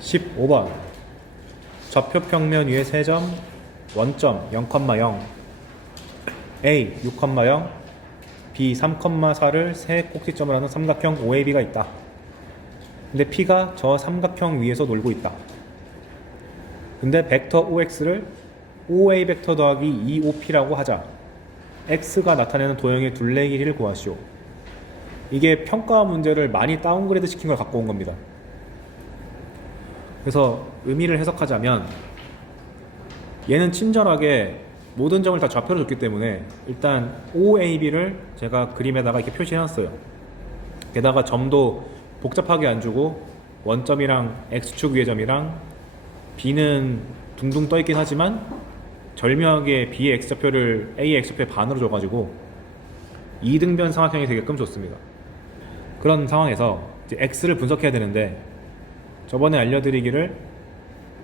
15번 좌표 평면 위에 3점 원점 0,0 A 6,0 B 3,4를 세 꼭지점을 하는 삼각형 OAB가 있다. 근데 P가 저 삼각형 위에서 놀고 있다. 근데 벡터 OX를 OA 벡터 더하기 2OP라고 하자. X가 나타내는 도형의 둘레 길이를 구하시오. 이게 평가 문제를 많이 다운그레이드 시킨 걸 갖고 온 겁니다. 그래서 의미를 해석하자면 얘는 친절하게 모든 점을 다 좌표로 줬기 때문에 일단 OAB를 제가 그림에다가 이렇게 표시해놨어요. 게다가 점도 복잡하게 안 주고 원점이랑 X축 위의 점이랑 B는 둥둥 떠있긴 하지만 절묘하게 B의 X좌표를 A의 X좌표의 반으로 줘가지고 이등변 삼각형이 되게끔 좋습니다. 그런 상황에서 이제 X를 분석해야 되는데 저번에 알려드리기를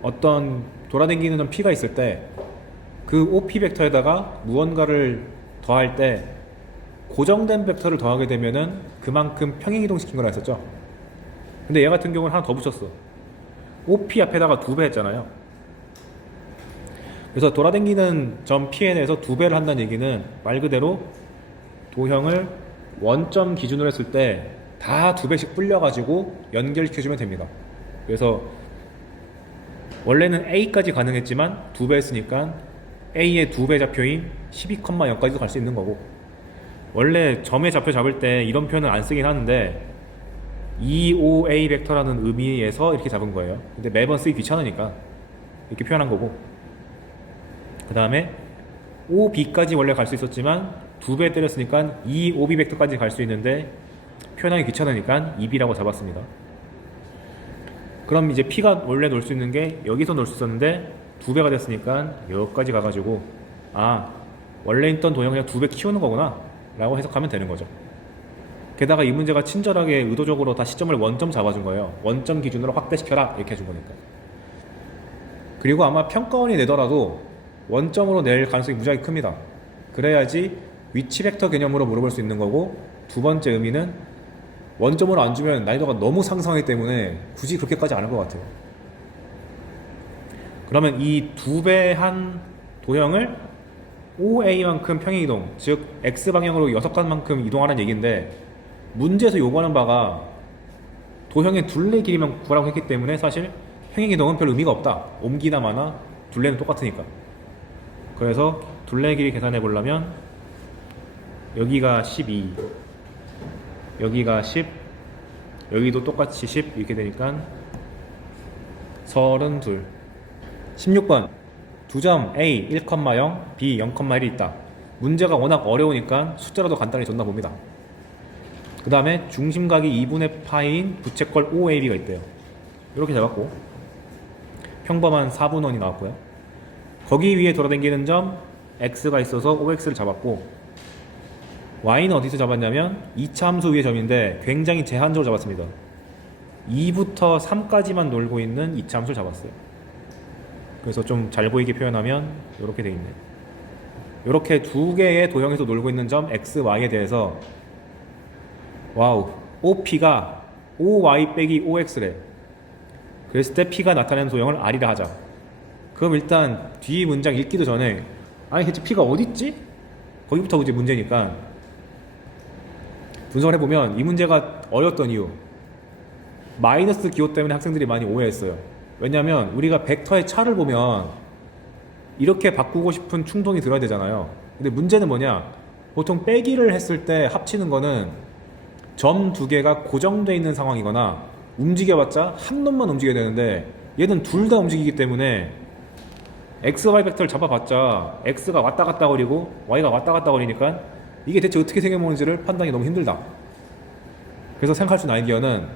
어떤 돌아다니는 점 P가 있을 때 그 OP 벡터에다가 무언가를 더할 때 고정된 벡터를 더하게 되면은 그만큼 평행이동 시킨 거라 했었죠. 근데 얘 같은 경우는 하나 더 붙였어. OP 앞에다가 2배 했잖아요. 그래서 돌아다니는 점 PN에서 2배를 한다는 얘기는 말 그대로 도형을 원점 기준으로 했을 때 다 2배씩 불려가지고 연결시켜주면 됩니다. 그래서 원래는 A까지 가능했지만 2배 했으니까 A의 2배 좌표인 12,0까지도 갈 수 있는 거고, 원래 점의 좌표 잡을 때 이런 표현은 안 쓰긴 하는데 EOA 벡터라는 의미에서 이렇게 잡은 거예요. 근데 매번 쓰기 귀찮으니까 이렇게 표현한 거고, 그 다음에 OB까지 원래 갈 수 있었지만 2배 때렸으니까 EOB 벡터까지 갈 수 있는데 표현하기 귀찮으니까 EB라고 잡았습니다. 그럼 이제 P가 원래 놓을 수 있는 게 여기서 놓을 수 있었는데 2배가 됐으니까 여기까지 가가지고 원래 있던 도형 그냥 2배 키우는 거구나 라고 해석하면 되는 거죠. 게다가 이 문제가 친절하게 의도적으로 다 시점을 원점 잡아준 거예요. 원점 기준으로 확대시켜라 이렇게 해준 거니까. 그리고 아마 평가원이 내더라도 원점으로 낼 가능성이 무지하게 큽니다. 그래야지 위치 벡터 개념으로 물어볼 수 있는 거고, 두 번째 의미는 원점으로 안 주면 난이도가 너무 상승하기 때문에 굳이 그렇게까지 안 할 것 같아요. 그러면 이 2배 한 도형을 OA만큼 평행이동, 즉 X방향으로 6칸만큼 이동하는 얘기인데, 문제에서 요구하는 바가 도형의 둘레 길이만 구하라고 했기 때문에 사실 평행이동은 별 의미가 없다. 옮기나 마나 둘레는 똑같으니까. 그래서 둘레 길이 계산해 보려면 여기가 12, 여기가 10, 여기도 똑같이 10 이렇게 되니까 32. 16번 두 점 A 1,0, B 0,1이 있다. 문제가 워낙 어려우니까 숫자라도 간단히 줬나 봅니다. 그 다음에 중심각이 2분의 파인 부채꼴 OAB가 있대요. 이렇게 잡았고, 평범한 4분원이 나왔고요. 거기 위에 돌아다니는 점 X가 있어서 OX를 잡았고, Y는 어디서 잡았냐면 2차 함수 위의 점인데 굉장히 제한적으로 잡았습니다. 2부터 3까지만 놀고 있는 2차 함수를 잡았어요. 그래서 좀 잘 보이게 표현하면 이렇게 돼 있네. 이렇게 두 개의 도형에서 놀고 있는 점 X, Y에 대해서 와우, OP가 OY 빼기 OX래. 그랬을 때 P가 나타내는 도형을 R이라 하자. 그럼 일단 뒤 문장 읽기도 전에 아니 대체 P가 어딨지? 거기부터 이제 문제니까 분석을 해보면 이 문제가 어려웠던 이유, 마이너스 기호 때문에 학생들이 많이 오해했어요. 왜냐면 우리가 벡터의 차를 보면 이렇게 바꾸고 싶은 충동이 들어야 되잖아요. 근데 문제는 뭐냐, 보통 빼기를 했을 때 합치는 거는 점 두 개가 고정되어 있는 상황이거나 움직여봤자 한 놈만 움직여야 되는데 얘는 둘 다 움직이기 때문에 X, Y 벡터를 잡아봤자 X가 왔다 갔다 거리고 Y가 왔다 갔다 거리니까 이게 대체 어떻게 생겨먹는지를 판단이 너무 힘들다. 그래서 생각할 수 있는 아이디어는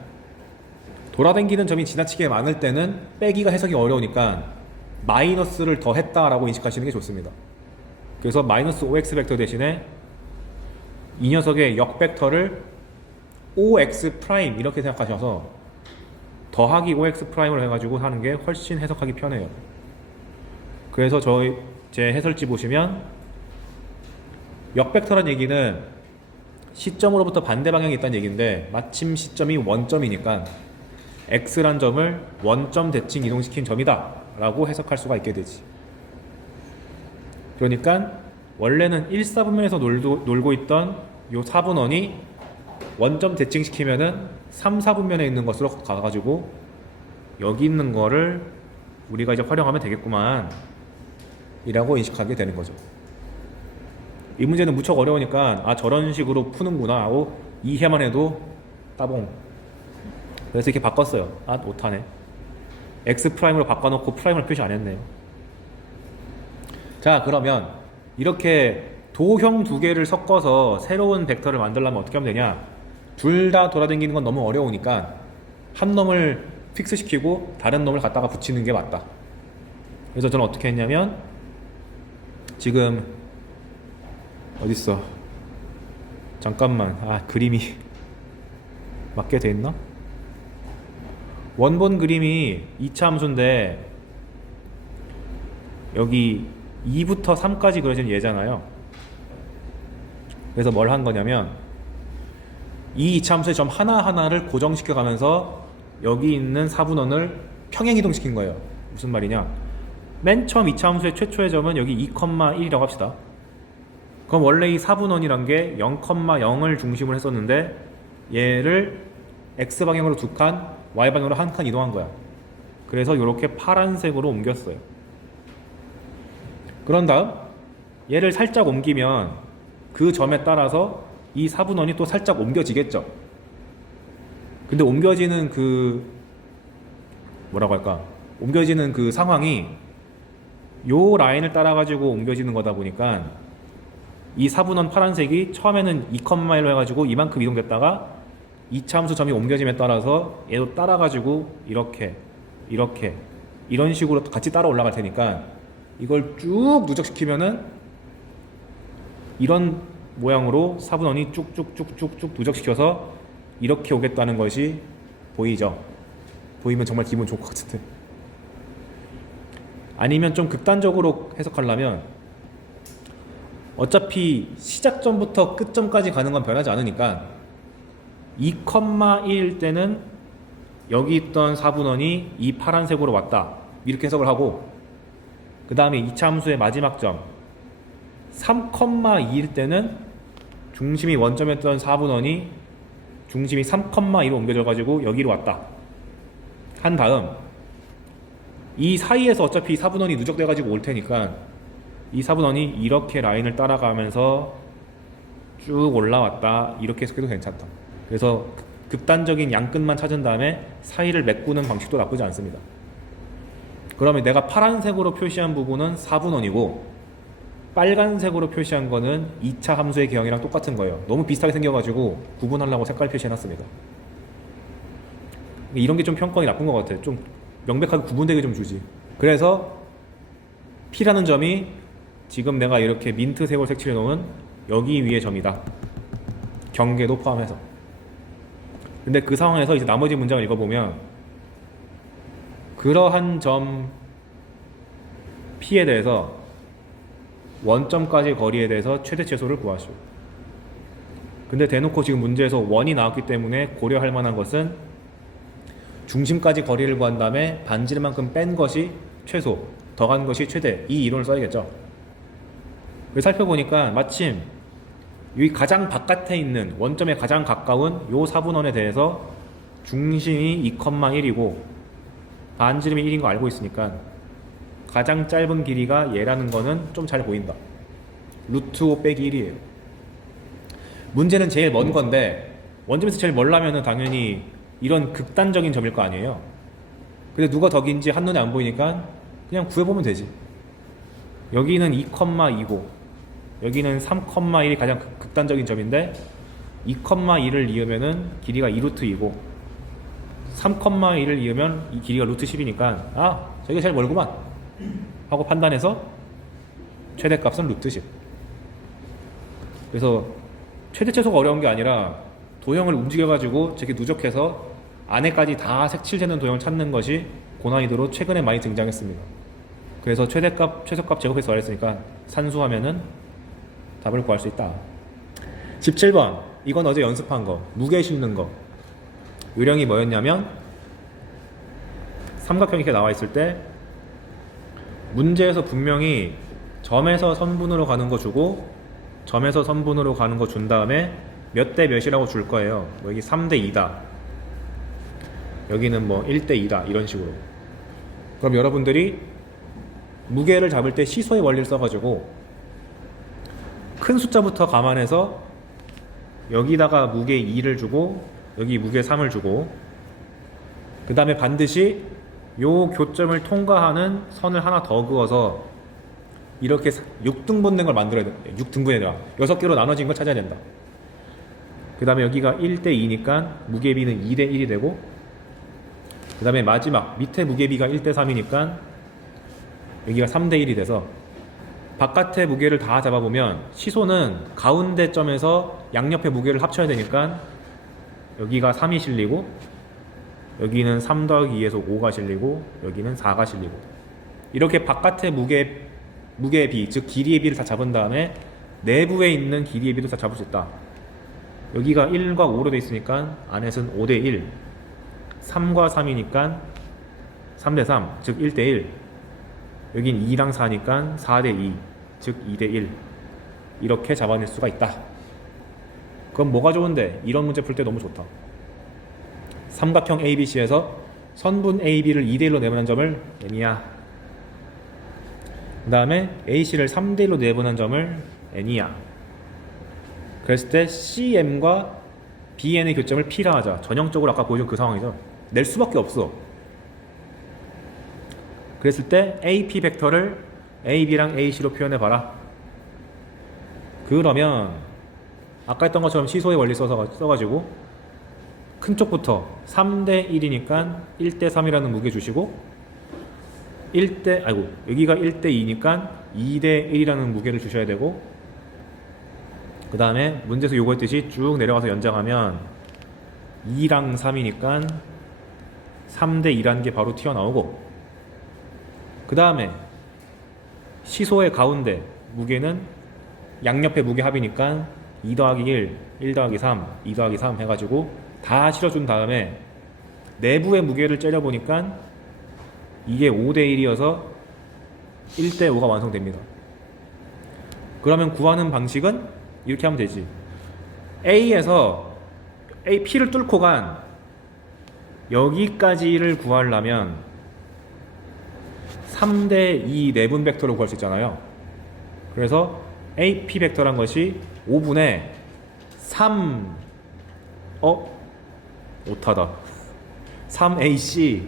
돌아다니는 점이 지나치게 많을 때는 빼기가 해석이 어려우니까 마이너스를 더했다라고 인식하시는 게 좋습니다. 그래서 마이너스 OX 벡터 대신에 이 녀석의 역벡터를 OX 프라임 이렇게 생각하셔서 더하기 OX 프라임으로 해가지고 하는 게 훨씬 해석하기 편해요. 그래서 제 해설지 보시면 역벡터란 얘기는 시점으로부터 반대 방향이 있다는 얘기인데 마침 시점이 원점이니까 x란 점을 원점 대칭 이동시킨 점이다 라고 해석할 수가 있게 되지. 그러니까 원래는 1사분면에서 놀고 있던 요 4분원이 원점 대칭시키면은 3, 4분면에 있는 것으로 가가지고 여기 있는 거를 우리가 이제 활용하면 되겠구만 이라고 인식하게 되는 거죠. 이 문제는 무척 어려우니까 아 저런 식으로 푸는구나 하고 이해만 해도 따봉. 그래서 이렇게 바꿨어요. 아 못하네. x 프라임으로 바꿔놓고 프라임을 표시 안 했네요. 자 그러면 이렇게 도형 두 개를 섞어서 새로운 벡터를 만들려면 어떻게 하면 되냐. 둘 다 돌아다니는 건 너무 어려우니까 한 놈을 픽스 시키고 다른 놈을 갖다가 붙이는 게 맞다. 그래서 저는 어떻게 했냐면 지금 어딨어 잠깐만 그림이 맞게 돼 있나? 원본 그림이 2차 함수인데 여기 2부터 3까지 그려진 얘잖아요. 그래서 뭘 한 거냐면 이 2차 함수의 점 하나하나를 고정시켜 가면서 여기 있는 4분원을 평행이동시킨 거예요. 무슨 말이냐, 맨 처음 2차 함수의 최초의 점은 여기 2,1이라고 합시다. 그럼 원래 이 4분원이란 게 0,0을 중심으로 했었는데 얘를 x방향으로 2칸, y방향으로 1칸 이동한 거야. 그래서 이렇게 파란색으로 옮겼어요. 그런 다음 얘를 살짝 옮기면 그 점에 따라서 이 4분원이 또 살짝 옮겨지겠죠. 근데 옮겨지는 그 뭐라고 할까, 옮겨지는 그 상황이 요 라인을 따라 가지고 옮겨지는 거다 보니까 이 4분원 파란색이 처음에는 2,1로 해가지고 이만큼 이동됐다가 2차 함수 점이 옮겨짐에 따라서 얘도 따라 가지고 이렇게 이런 식으로 같이 따라 올라갈 테니까 이걸 쭉 누적시키면은 이런 모양으로 4분원이 쭉쭉쭉쭉쭉 누적시켜서 이렇게 오겠다는 것이 보이죠. 보이면 정말 기분 좋을 것 같은데. 아니면 좀 극단적으로 해석하려면 어차피 시작점부터 끝점까지 가는 건 변하지 않으니까 2,1일 때는 여기 있던 4분원이 이 파란색으로 왔다 이렇게 해석을 하고, 그 다음에 2차 함수의 마지막 점 3,2일 때는 중심이 원점이었던 4분원이 중심이 3,2로 옮겨져 가지고 여기로 왔다 한 다음 이 사이에서 어차피 4분원이 누적돼 가지고 올 테니까 이 4분원이 이렇게 라인을 따라가면서 쭉 올라왔다 이렇게 해석해도 괜찮다. 그래서 극단적인 양끝만 찾은 다음에 사이를 메꾸는 방식도 나쁘지 않습니다. 그러면 내가 파란색으로 표시한 부분은 4분원이고 빨간색으로 표시한 거는 2차 함수의 개형이랑 똑같은 거예요. 너무 비슷하게 생겨가지고 구분하려고 색깔 표시해놨습니다. 이런 게 좀 평가가 나쁜 것 같아요. 좀 명백하게 구분되게 좀 주지. 그래서 P라는 점이 지금 내가 이렇게 민트색으로 색칠해 놓은 여기 위의 점이다. 경계도 포함해서. 근데 그 상황에서 이제 나머지 문장을 읽어보면 그러한 점 P에 대해서 원점까지 거리에 대해서 최대 최소를 구하시오. 근데 대놓고 지금 문제에서 원이 나왔기 때문에 고려할 만한 것은 중심까지 거리를 구한 다음에 반지름만큼 뺀 것이 최소, 더한 것이 최대, 이 이론을 써야겠죠. 그래서 살펴보니까 마침 여기 가장 바깥에 있는 원점에 가장 가까운 요 4분원에 대해서 중심이 2,1이고 반지름이 1인 거 알고 있으니까 가장 짧은 길이가 얘라는 거는 좀 잘 보인다. 루트 5 빼기 1이에요. 문제는 제일 먼 건데 원점에서 제일 멀라면은 당연히 이런 극단적인 점일 거 아니에요. 근데 누가 더 긴지 한눈에 안 보이니까 그냥 구해보면 되지. 여기는 2,2고 여기는 3,1이 가장 극단적인 점인데 2,2를 이으면은 길이가 2루트 2고 3,1을 이으면 이 길이가 루트 10이니까 저기가 제일 멀구만 하고 판단해서 최대값은 루트 10. 그래서 최대 최소가 어려운 게 아니라 도형을 움직여가지고 저렇게 누적해서 안에까지 다 색칠되는 도형을 찾는 것이 고난이도로 최근에 많이 등장했습니다. 그래서 최대값, 최소값 제곱해서 말했으니까 산수하면은 답을 구할 수 있다. 17번 이건 어제 연습한 거, 무게 싣는 거. 요령이 뭐였냐면 삼각형이 이렇게 나와 있을 때 문제에서 분명히 점에서 선분으로 가는 거 주고 점에서 선분으로 가는 거 준 다음에 몇 대 몇이라고 줄 거예요. 뭐 여기 3대 2다, 여기는 뭐 1대 2다, 이런 식으로. 그럼 여러분들이 무게를 잡을 때 시소의 원리를 써가지고 큰 숫자부터 감안해서 여기다가 무게 2를 주고 여기 무게 3을 주고 그 다음에 반드시 요 교점을 통과하는 선을 하나 더 그어서 이렇게 6등분 된 걸 만들어야 돼. 6등분이 아니라 6개로 나눠진 걸 찾아야 된다. 그 다음에 여기가 1대 2니까 무게비는 2대 1이 되고, 그 다음에 마지막 밑에 무게비가 1대 3이니까 여기가 3대 1이 돼서 바깥의 무게를 다 잡아보면 시소는 가운데 점에서 양옆의 무게를 합쳐야 되니까 여기가 3이 실리고 여기는 3 더하기 2에서 5가 실리고 여기는 4가 실리고, 이렇게 바깥의 무게의 비, 즉 길이의 비를 다 잡은 다음에 내부에 있는 길이의 비도 다 잡을 수 있다. 여기가 1과 5로 돼 있으니까 안에서는 5대 1, 3과 3이니까 3대 3, 즉 1대 1, 여긴 2랑 4니까 4대 2, 즉 2대 1, 이렇게 잡아낼 수가 있다. 그럼 뭐가 좋은데? 이런 문제 풀 때 너무 좋다. 삼각형 ABC에서 선분 AB를 2대 1로 내분한 점을 N이야. 그 다음에 AC를 3대 1로 내분한 점을 N이야. 그랬을 때 CM과 BN의 교점을 P라 하자. 전형적으로 아까 보여준 그 상황이죠. 낼 수밖에 없어. 그랬을 때 AP 벡터를 AB랑 AC로 표현해봐라. 그러면 아까 했던 것처럼 시소의 원리 써가지고 큰 쪽부터 3대 1이니까 1대 3이라는 무게 주시고, 여기가 1대 2니까 2대 1이라는 무게를 주셔야 되고, 그 다음에 문제에서 요구했듯이 쭉 내려가서 연장하면 2랑 3이니까 3대 2라는 게 바로 튀어나오고, 그 다음에 시소의 가운데 무게는 양옆의 무게 합이니까 2 더하기 1, 1 더하기 3, 2 더하기 3 해가지고 다 실어준 다음에 내부의 무게를 째려보니까 이게 5대 1이어서 1대 5가 완성됩니다. 그러면 구하는 방식은 이렇게 하면 되지. A에서 P를 뚫고 간 여기까지를 구하려면 3대 2 내분 벡터로 구할 수 있잖아요. 그래서 AP 벡터란 것이 5분의 3 오타다 3AC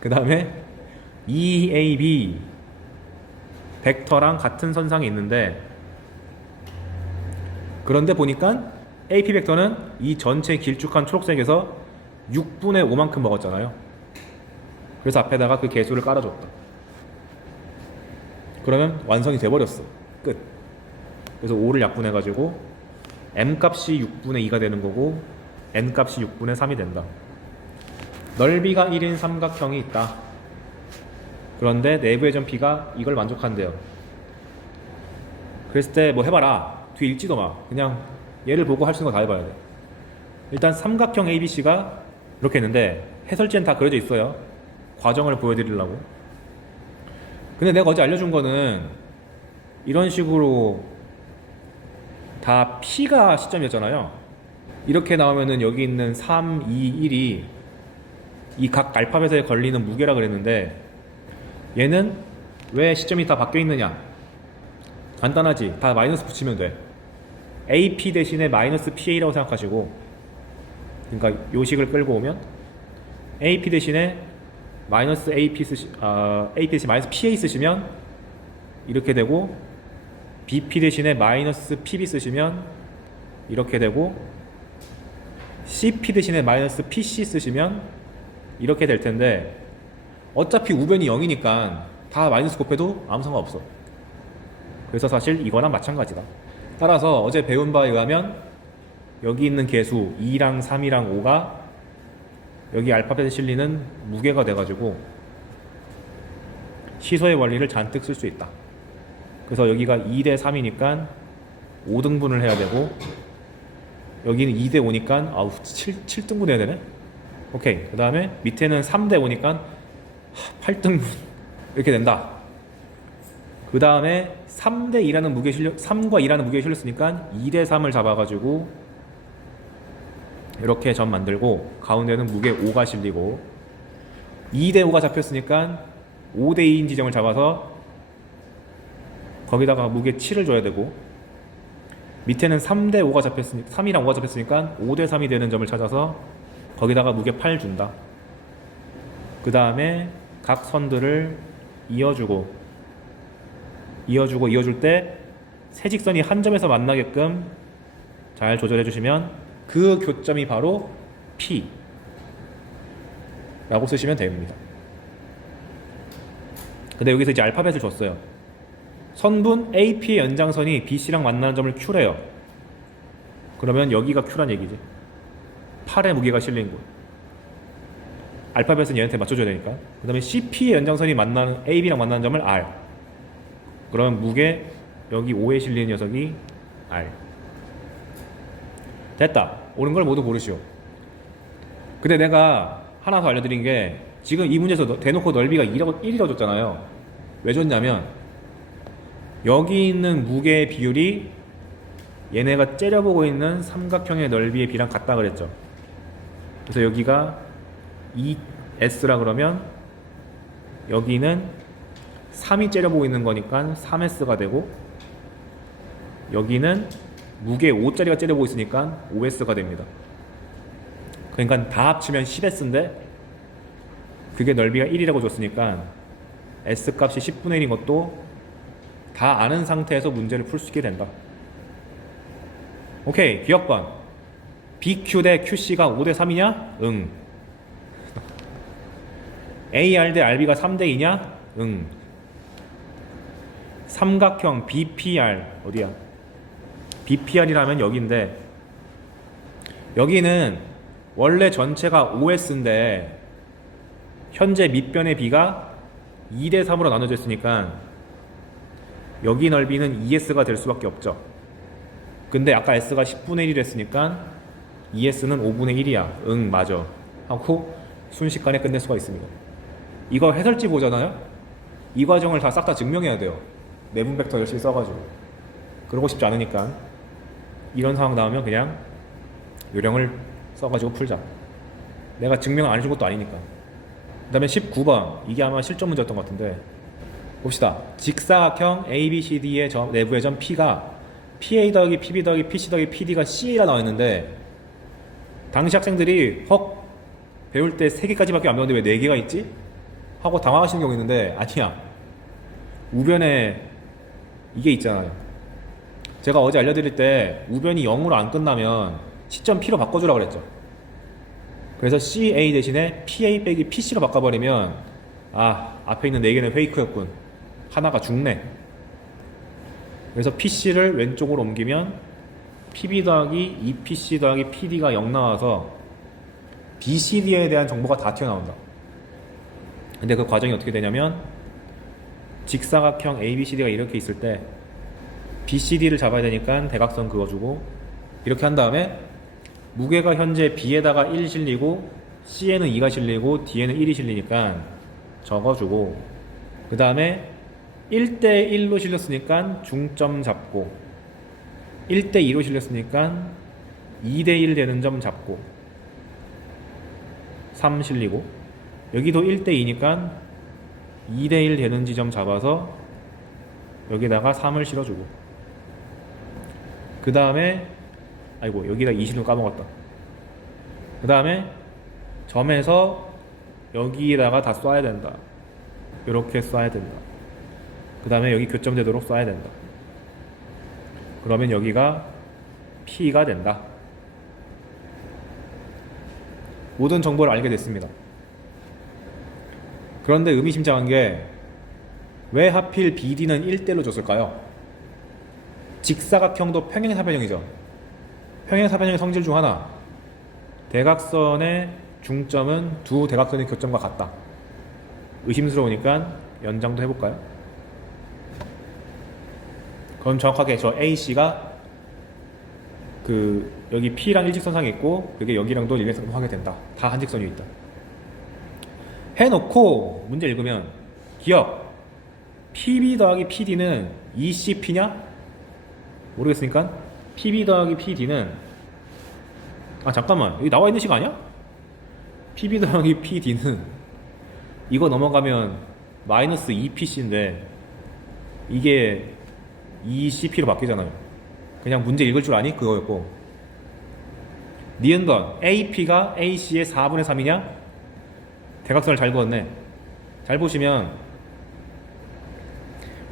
그 다음에 2AB 벡터랑 같은 선상에 있는데, 그런데 보니까 AP 벡터는 이 전체 길쭉한 초록색에서 6분의 5만큼 먹었잖아요. 그래서 앞에다가 그 개수를 깔아줬다. 그러면 완성이 돼버렸어. 끝. 그래서 5를 약분해가지고 M값이 6분의 2가 되는 거고 N값이 6분의 3이 된다. 넓이가 1인 삼각형이 있다. 그런데 내부의 점 P가 이걸 만족한대요. 그랬을 때 뭐 해봐라. 뒤에 읽지도 마. 그냥 얘를 보고 할 수 있는 거 다 해봐야 돼. 일단 삼각형 ABC가 이렇게 있는데 해설지엔 다 그려져 있어요. 과정을 보여드리려고. 근데 내가 어제 알려준 거는 이런 식으로 다 P가 시점이었잖아요. 이렇게 나오면은 여기 있는 3, 2, 1이 이 각 알파벳에 걸리는 무게라 그랬는데, 얘는 왜 시점이 다 바뀌어 있느냐? 간단하지. 다 마이너스 붙이면 돼. AP 대신에 마이너스 PA라고 생각하시고, 그러니까 요식을 끌고 오면 AP 대신에 마이너스 AP 대신 마이너스 PA 쓰시면 이렇게 되고, BP 대신에 마이너스 PB 쓰시면 이렇게 되고, CP 대신에 마이너스 PC 쓰시면 이렇게 될 텐데, 어차피 우변이 0이니까 다 마이너스 곱해도 아무 상관없어. 그래서 사실 이거랑 마찬가지다. 따라서 어제 배운 바에 의하면 여기 있는 개수 2랑 3이랑 5가 여기 알파벳에 실리는 무게가 돼가지고 시소의 원리를 잔뜩 쓸 수 있다. 그래서 여기가 2대 3이니까 5등분을 해야 되고, 여기는 2대 5니까 7등분 해야 되네. 오케이. 그 다음에 밑에는 3대 5니까 8등분 이렇게 된다. 그 다음에 3대 2라는 무게 실려 3과 2라는 무게에 실렸으니까 2대 3을 잡아가지고 이렇게 점 만들고 가운데는 무게 5가 실리고 2대 5가 잡혔으니까 5대 2인 지점을 잡아서 거기다가 무게 7을 줘야 되고 밑에는 3대 5가 잡혔으니까 3이랑 5가 잡혔으니까 5대 3이 되는 점을 찾아서 거기다가 무게 8 준다. 그 다음에 각 선들을 이어주고 이어줄 때 세 직선이 한 점에서 만나게끔 잘 조절해 주시면 그 교점이 바로 P 라고 쓰시면 됩니다. 근데 여기서 이제 알파벳을 줬어요. 선분 AP의 연장선이 BC랑 만나는 점을 Q래요. 그러면 여기가 Q란 얘기지. 8의 무게가 실린 곳. 알파벳은 얘한테 맞춰줘야 되니까. 그 다음에 CP의 연장선이 만나는 AB랑 만나는 점을 R. 그러면 무게 여기 5에 실리는 녀석이 R. 됐다. 옳은 걸 모두 고르시오. 근데 내가 하나 더 알려드린 게 지금 이 문제에서 대놓고 넓이가 1이라고 줬잖아요. 왜 줬냐면 여기 있는 무게의 비율이 얘네가 째려보고 있는 삼각형의 넓이의 비랑 같다 그랬죠. 그래서 여기가 2S라 그러면 여기는 3이 째려보고 있는 거니까 3S가 되고 여기는 무게 5짜리가 째려보고 있으니까 5S가 됩니다. 그러니까 다 합치면 10S인데 그게 넓이가 1이라고 줬으니까 S 값이 10분의 1인 것도 다 아는 상태에서 문제를 풀 수 있게 된다. 오케이. 기억번 BQ 대 QC가 5대 3이냐? 응. AR 대 RB가 3대 2냐? 응. 삼각형 BPR 어디야? BPR이라면 여기인데 여기는 원래 전체가 OS인데 현재 밑변의 B가 2대 3으로 나눠져 있으니까 여기 넓이는 2S가 될 수밖에 없죠. 근데 아까 S가 10분의 1이 했으니까 2S는 5분의 1이야. 응, 맞아. 하고 순식간에 끝낼 수가 있습니다. 이거 해설지 보잖아요? 이 과정을 다 싹 다 증명해야 돼요. 내분 벡터 열심히 써가지고. 그러고 싶지 않으니까 이런 상황 나오면 그냥 요령을 써가지고 풀자. 내가 증명 안 해준 것도 아니니까. 그 다음에 19번 이게 아마 실전 문제였던 것 같은데 봅시다. 직사각형 ABCD의 내부의 점 P가 PA 더하기 PB 더하기 PC 더하기 PD가 CA라 나와있는데 당시 학생들이 헉 배울 때 3개까지밖에 안 배웠는데 왜 4개가 있지? 하고 당황하시는 경우 있는데 아니야. 우변에 이게 있잖아요. 제가 어제 알려드릴 때 우변이 0으로 안 끝나면 시점 P로 바꿔주라고 그랬죠. 그래서 CA 대신에 PA 빼기 PC로 바꿔버리면 앞에 있는 4개는 페이크였군. 하나가 죽네. 그래서 PC를 왼쪽으로 옮기면 PB 더하기 EPC 더하기 PD가 0 나와서 BCD에 대한 정보가 다 튀어나온다. 근데 그 과정이 어떻게 되냐면 직사각형 ABCD가 이렇게 있을 때 BCD를 잡아야 되니까 대각선 그어주고 이렇게 한 다음에 무게가 현재 B에다가 1 실리고 C에는 2가 실리고 D에는 1이 실리니까 적어주고 그 다음에 1대1로 실렸으니까 중점 잡고 1대2로 실렸으니까 2대1 되는 점 잡고 3 실리고 여기도 1대2니까 2대1 되는 지점 잡아서 여기다가 3을 실어주고 그 다음에 아이고 여기다 2 실은 까먹었다. 그 다음에 점에서 여기에다가 다 쏴야 된다. 이렇게 쏴야 된다. 그 다음에 여기 교점되도록 쏴야 된다. 그러면 여기가 P가 된다. 모든 정보를 알게 됐습니다. 그런데 의미심장한 게 왜 하필 BD는 1대로 줬을까요? 직사각형도 평행사변형이죠. 평행사변형의 성질 중 하나 대각선의 중점은 두 대각선의 교점과 같다. 의심스러우니까 연장도 해볼까요? 그럼 정확하게 저 AC가 여기 P랑 일직선상이 있고 그게 여기랑도 일직선상을 하게 된다. 다 한직선이 있다. 해놓고 문제 읽으면 기억 PB 더하기 PD는 ECP냐? 모르겠으니까 PB 더하기 PD는 잠깐만 여기 나와 있는 시가 아니야? PB 더하기 PD는 이거 넘어가면 마이너스 2PC인데 이게 ECP로 바뀌잖아요. 그냥 문제 읽을 줄 아니? 그거였고 니은건 AP가 AC의 4분의 3이냐? 대각선을 잘 그었네. 잘 보시면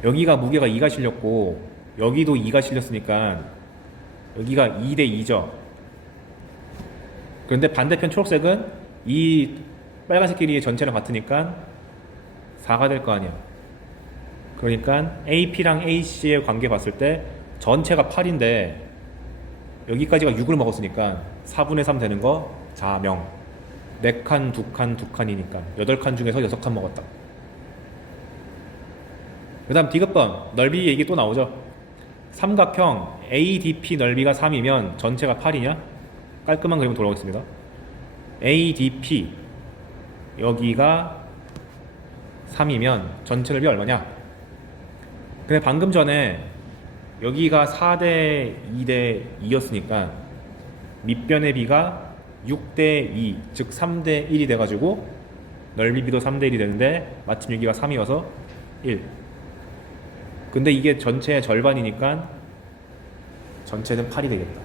여기가 무게가 2가 실렸고 여기도 2가 실렸으니까 여기가 2대 2죠. 그런데 반대편 초록색은 이 빨간색 길이의 전체랑 같으니까 4가 될 거 아니야. 그러니까 AP랑 AC의 관계 봤을 때 전체가 8인데 여기까지가 6을 먹었으니까 4분의 3 되는 거 자명. 4칸, 2칸, 2칸이니까 8칸 중에서 6칸 먹었다. 그 다음 디귿번 넓이 얘기 또 나오죠. 삼각형 ADP 넓이가 3이면 전체가 8이냐? 깔끔한 그림으로 돌아오겠습니다. ADP 여기가 3이면 전체 넓이 얼마냐? 근데 방금 전에 여기가 4대 2대 2였으니까 밑변의 비가 6대 2, 즉 3대 1이 돼가지고 넓이 비도 3대 1이 되는데 마침 여기가 3이어서 1. 근데 이게 전체의 절반이니까 전체는 8이 되겠다.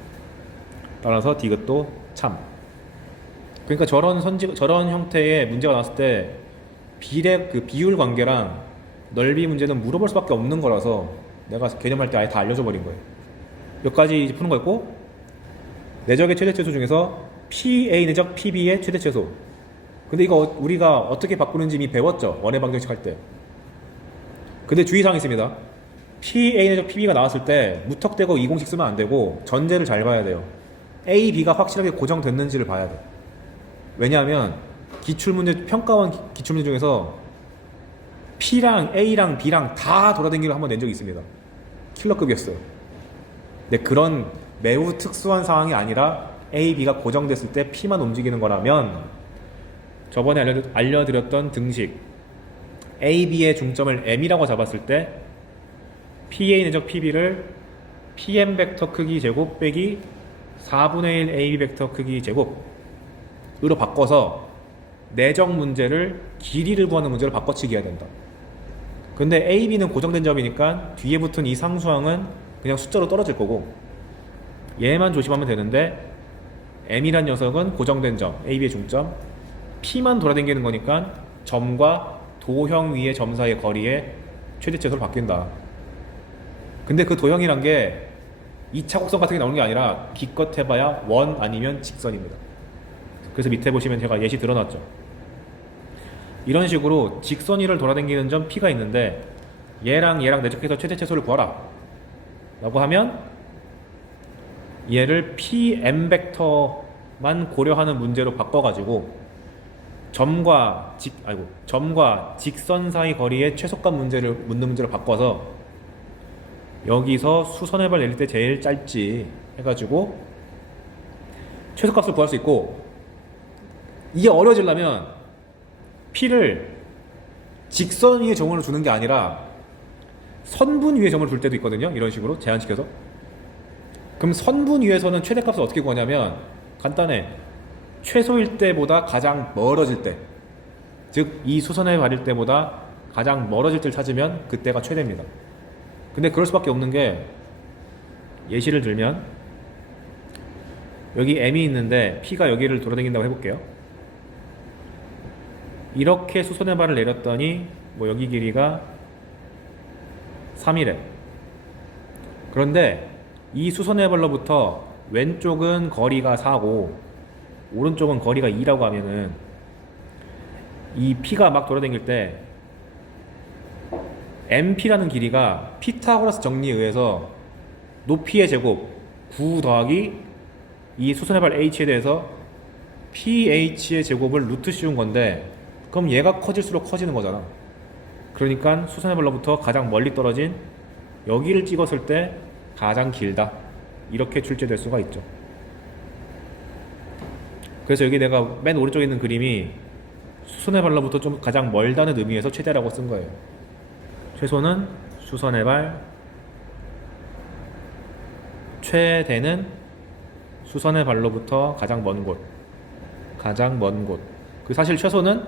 따라서 디귿도 참. 그러니까 저런 형태의 문제가 나왔을 때 비율 관계랑 넓이 문제는 물어볼 수밖에 없는 거라서 내가 개념할 때 아예 다 알려줘 버린 거예요. 몇 가지 이제 푸는 거 있고 내적의 최대최소 중에서 PA 내적 PB의 최대최소. 근데 이거 우리가 어떻게 바꾸는지 이미 배웠죠. 원의 방정식 할 때. 근데 주의사항이 있습니다. PA 내적 PB가 나왔을 때 무턱대고 이 공식 쓰면 안 되고 전제를 잘 봐야 돼요. A, B가 확실하게 고정됐는지를 봐야 돼. 왜냐하면 기출문제, 평가원 기출문제 중에서 P랑 A랑 B랑 다 돌아다니기를 한번 낸 적이 있습니다. 킬러급이었어요. 근데 그런 매우 특수한 상황이 아니라 A, B가 고정됐을 때 P만 움직이는 거라면 저번에 알려드렸던 등식 A, B의 중점을 M이라고 잡았을 때 PA 내적 PB를 PM 벡터 크기 제곱 빼기 4분의 1 AB 벡터 크기 제곱으로 바꿔서 내적 문제를 길이를 구하는 문제로 바꿔치기 해야 된다. 근데 A, B는 고정된 점이니까 뒤에 붙은 이 상수항은 그냥 숫자로 떨어질 거고 얘만 조심하면 되는데 M이란 녀석은 고정된 점, A, B의 중점 P만 돌아다니는 거니까 점과 도형 위의 점 사이의 거리의 최대치수로 바뀐다. 근데 그 도형이란 게 2차 곡선 같은 게 나오는 게 아니라 기껏 해봐야 원 아니면 직선입니다. 그래서 밑에 보시면 제가 예시 드러났죠. 이런 식으로 직선 위를 돌아다니는 점 P가 있는데 얘랑 내적해서 최대 최소를 구하라 라고 하면 얘를 PM 벡터만 고려하는 문제로 바꿔가지고 점과 직선 사이 거리의 최소값 문제를 묻는 문제로 바꿔서 여기서 수선해발 내릴 때 제일 짧지 해가지고 최소값을 구할 수 있고 이게 어려워지려면 P를 직선 위에 점을 주는 게 아니라 선분 위에 점을 줄 때도 있거든요. 이런 식으로 제한시켜서. 그럼 선분 위에서는 최대값을 어떻게 구하냐면 간단해. 최소일 때보다 가장 멀어질 때, 즉 이 수선해 발일 때보다 가장 멀어질 때를 찾으면 그때가 최대입니다. 근데 그럴 수밖에 없는 게 예시를 들면 여기 M이 있는데 P가 여기를 돌아다닌다고 해볼게요. 이렇게 수선의 발을 내렸더니 여기 길이가 3이래. 그런데 이 수선의 발로부터 왼쪽은 거리가 4고 오른쪽은 거리가 2라고 하면은 이 P가 막 돌아다닐 때 MP라는 길이가 피타고라스 정리에 의해서 높이의 제곱 9 더하기 이 수선의 발 H에 대해서 PH의 제곱을 루트 씌운 건데 그럼 얘가 커질수록 커지는 거잖아. 그러니까 수선의 발로부터 가장 멀리 떨어진 여기를 찍었을 때 가장 길다 이렇게 출제될 수가 있죠. 그래서 여기 내가 맨 오른쪽에 있는 그림이 수선의 발로부터 좀 가장 멀다는 의미에서 최대라고 쓴 거예요. 최소는 수선의 발, 최대는 수선의 발로부터 가장 먼 곳. 가장 먼 곳. 그 사실 최소는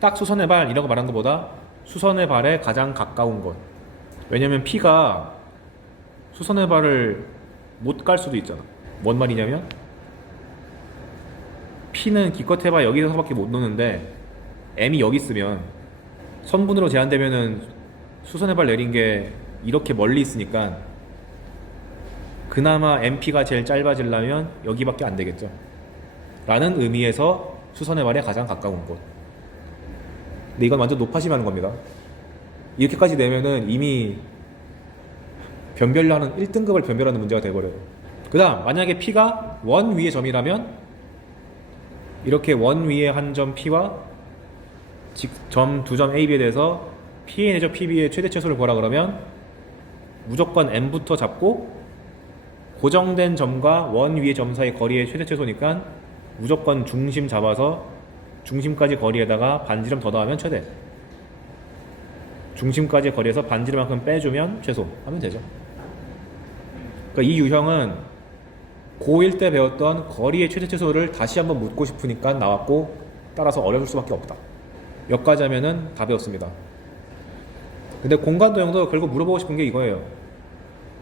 딱 수선의 발 이라고 말한 것보다 수선의 발에 가장 가까운 곳. 왜냐면 P가 수선의 발을 못 갈 수도 있잖아. 뭔 말이냐면 P는 기껏 해봐 여기서밖에 못 노는데 M이 여기 있으면 선분으로 제한되면은 수선의 발 내린 게 이렇게 멀리 있으니까 그나마 MP가 제일 짧아지려면 여기밖에 안 되겠죠. 라는 의미에서 수선의 발에 가장 가까운 곳. 근데 이건 완전 높아지면 하는 겁니다. 이렇게까지 내면은 이미 변별하는 1등급을 변별하는 문제가 돼버려요. 그 다음 만약에 P가 원 위의 점이라면 이렇게 원 위에 한 점 P와 점 두 점 AB에 대해서 P 내죠 PB의 최대 최소를 구하라 그러면 무조건 M부터 잡고 고정된 점과 원 위의 점 사이 거리의 최대 최소니까 무조건 중심 잡아서 중심까지 거리에다가 반지름 더 더하면 최대, 중심까지 거리에서 반지름만큼 빼주면 최소 하면 되죠. 그러니까 이 유형은 고1 때 배웠던 거리의 최대 최소를 다시 한번 묻고 싶으니까 나왔고 따라서 어려울 수밖에 없다. 여기까지 하면은 다 배웠습니다. 근데 공간 도형도 결국 물어보고 싶은 게 이거예요.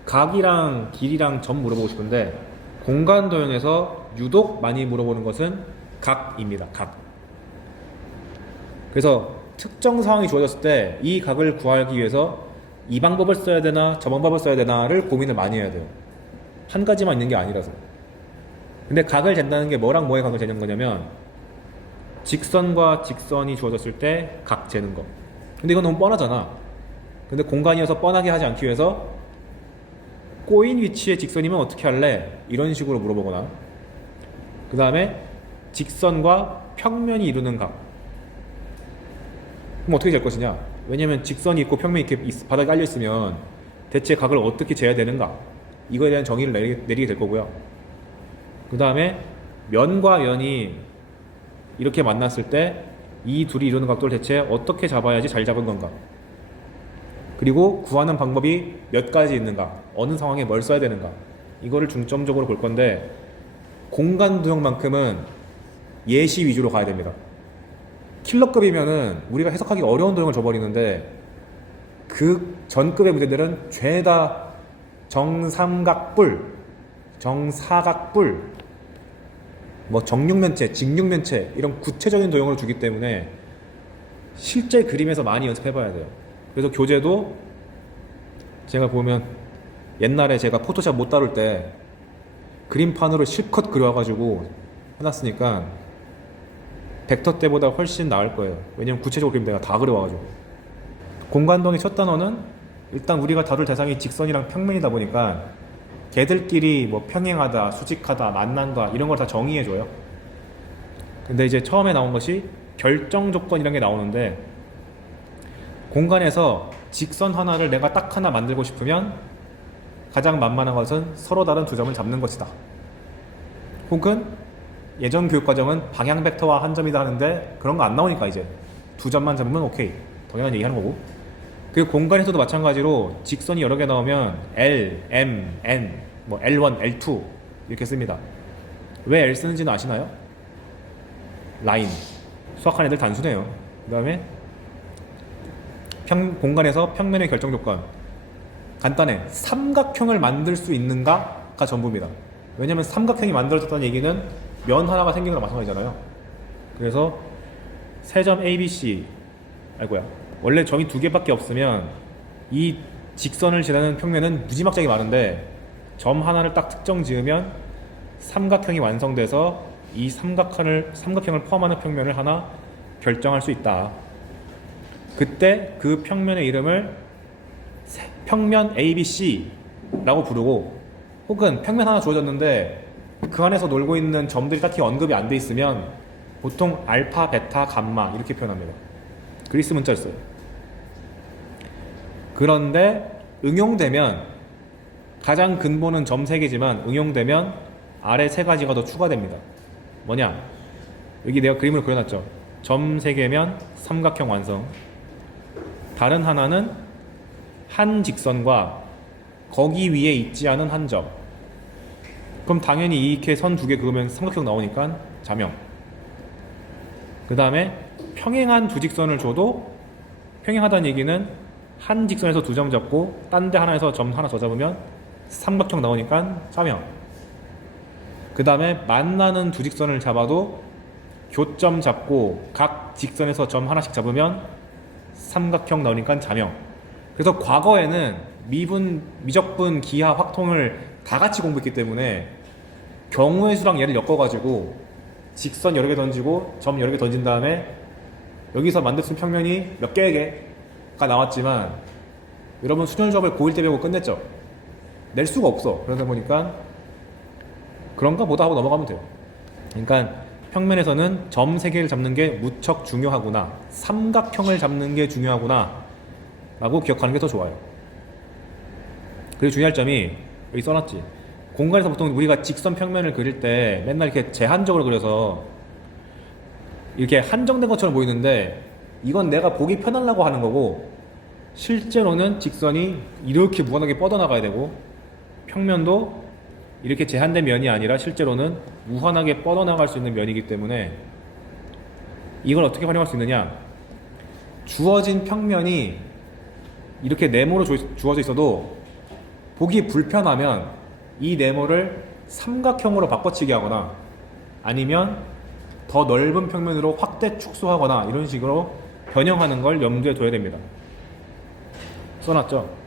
각이랑 길이랑 점 물어보고 싶은데 공간 도형에서 유독 많이 물어보는 것은 각입니다. 각. 그래서 특정 상황이 주어졌을 때 이 각을 구하기 위해서 이 방법을 써야 되나 저 방법을 써야 되나를 고민을 많이 해야 돼요. 한 가지만 있는 게 아니라서. 근데 각을 잰다는 게 뭐랑 뭐의 각을 재는 거냐면 직선과 직선이 주어졌을 때 각 재는 거. 근데 이건 너무 뻔하잖아. 근데 공간이어서 뻔하게 하지 않기 위해서 꼬인 위치의 직선이면 어떻게 할래? 이런 식으로 물어보거나, 그 다음에 직선과 평면이 이루는 각. 그럼 어떻게 잴 것이냐? 왜냐면 직선이 있고 평면이 이렇게 바닥에 깔려 있으면 대체 각을 어떻게 재야 되는가? 이거에 대한 정의를 내리게 될 거고요. 그 다음에 면과 면이 이렇게 만났을 때 이 둘이 이루는 각도를 대체 어떻게 잡아야지 잘 잡은 건가? 그리고 구하는 방법이 몇 가지 있는가? 어느 상황에 뭘 써야 되는가? 이거를 중점적으로 볼 건데 공간 도형만큼은 예시 위주로 가야 됩니다. 킬러급이면은 우리가 해석하기 어려운 도형을 줘버리는데 그 전급의 문제들은 죄다 정삼각뿔, 정사각뿔, 뭐 정육면체, 직육면체 이런 구체적인 도형을 주기 때문에 실제 그림에서 많이 연습해봐야 돼요. 그래서 교재도 제가 보면 옛날에 제가 포토샵 못 다룰 때 그림판으로 실컷 그려가지고 해놨으니까 벡터 때보다 훨씬 나을 거예요. 왜냐면 구체적으로 그림 내가 다 그려와가지고. 공간도형의 첫 단어는 일단 우리가 다룰 대상이 직선이랑 평면이다 보니까 걔들끼리 뭐 평행하다, 수직하다, 만난다 이런 걸 다 정의해줘요. 근데 이제 처음에 나온 것이 결정 조건이라는 게 나오는데 공간에서 직선 하나를 내가 딱 하나 만들고 싶으면 가장 만만한 것은 서로 다른 두 점을 잡는 것이다. 혹은 예전 교육과정은 방향 벡터와 한 점이다 하는데 그런 거 안 나오니까 이제 두 점만 잡으면 오케이. 당연한 얘기 하는 거고. 그리고 공간에서도 마찬가지로 직선이 여러 개 나오면 L, M, N, 뭐 L1, L2 이렇게 씁니다. 왜 L 쓰는지는 아시나요? 라인. 수학한 애들 단순해요. 그 다음에 공간에서 평면의 결정 조건. 간단해. 삼각형을 만들 수 있는가가 전부입니다. 왜냐면 삼각형이 만들어졌다는 얘기는 면 하나가 생긴 거랑 마찬가지잖아요. 그래서 세 점 ABC, 아이고야. 원래 점이 두 개밖에 없으면 이 직선을 지나는 평면은 무지막지하게 많은데 점 하나를 딱 특정 지으면 삼각형이 완성돼서 이 삼각형을 포함하는 평면을 하나 결정할 수 있다. 그때 그 평면의 이름을 평면 ABC라고 부르고, 혹은 평면 하나 주어졌는데 그 안에서 놀고 있는 점들이 딱히 언급이 안 돼 있으면 보통 알파, 베타, 감마 이렇게 표현합니다. 그리스 문자였어요. 그런데 응용되면 가장 근본은 점 3개지만 응용되면 아래 3가지가 더 추가됩니다. 뭐냐? 여기 내가 그림을 그려놨죠. 점 3개면 삼각형 완성. 다른 하나는 한 직선과 거기 위에 있지 않은 한 점. 그럼 당연히 이렇게 선 2개 그으면 삼각형 나오니까 자명. 그 다음에 평행한 두 직선을 줘도 평행하다는 얘기는 한 직선에서 2점 잡고 딴 데 하나에서 점 하나 더 잡으면 삼각형 나오니까 자명. 그 다음에 만나는 두 직선을 잡아도 교점 잡고 각 직선에서 점 하나씩 잡으면 삼각형 나오니까 자명. 그래서 과거에는 미분, 미적분, 기하, 확통을 다 같이 공부했기 때문에 경우의 수랑 얘를 엮어가지고 직선 여러 개 던지고 점 여러 개 던진 다음에 여기서 만들 수 있는 평면이 몇 개가 나왔지만 여러분 수열 수업을 고1 때 배우고 끝냈죠. 낼 수가 없어. 그러다 보니까 그런가 보다 하고 넘어가면 돼요. 그러니까 평면에서는 점 3개를 잡는 게 무척 중요하구나, 삼각형을 잡는 게 중요하구나 라고 기억하는 게 더 좋아요. 그리고 중요할 점이 여기 써놨지. 공간에서 보통 우리가 직선 평면을 그릴 때 맨날 이렇게 제한적으로 그려서 이렇게 한정된 것처럼 보이는데 이건 내가 보기 편하려고 하는 거고, 실제로는 직선이 이렇게 무한하게 뻗어나가야 되고 평면도 이렇게 제한된 면이 아니라 실제로는 무한하게 뻗어나갈 수 있는 면이기 때문에 이걸 어떻게 활용할 수 있느냐. 주어진 평면이 이렇게 네모로 주어져 있어도 보기 불편하면 이 네모를 삼각형으로 바꿔치기 하거나 아니면 더 넓은 평면으로 확대 축소하거나 이런 식으로 변형하는 걸 염두에 둬야 됩니다. 써놨죠?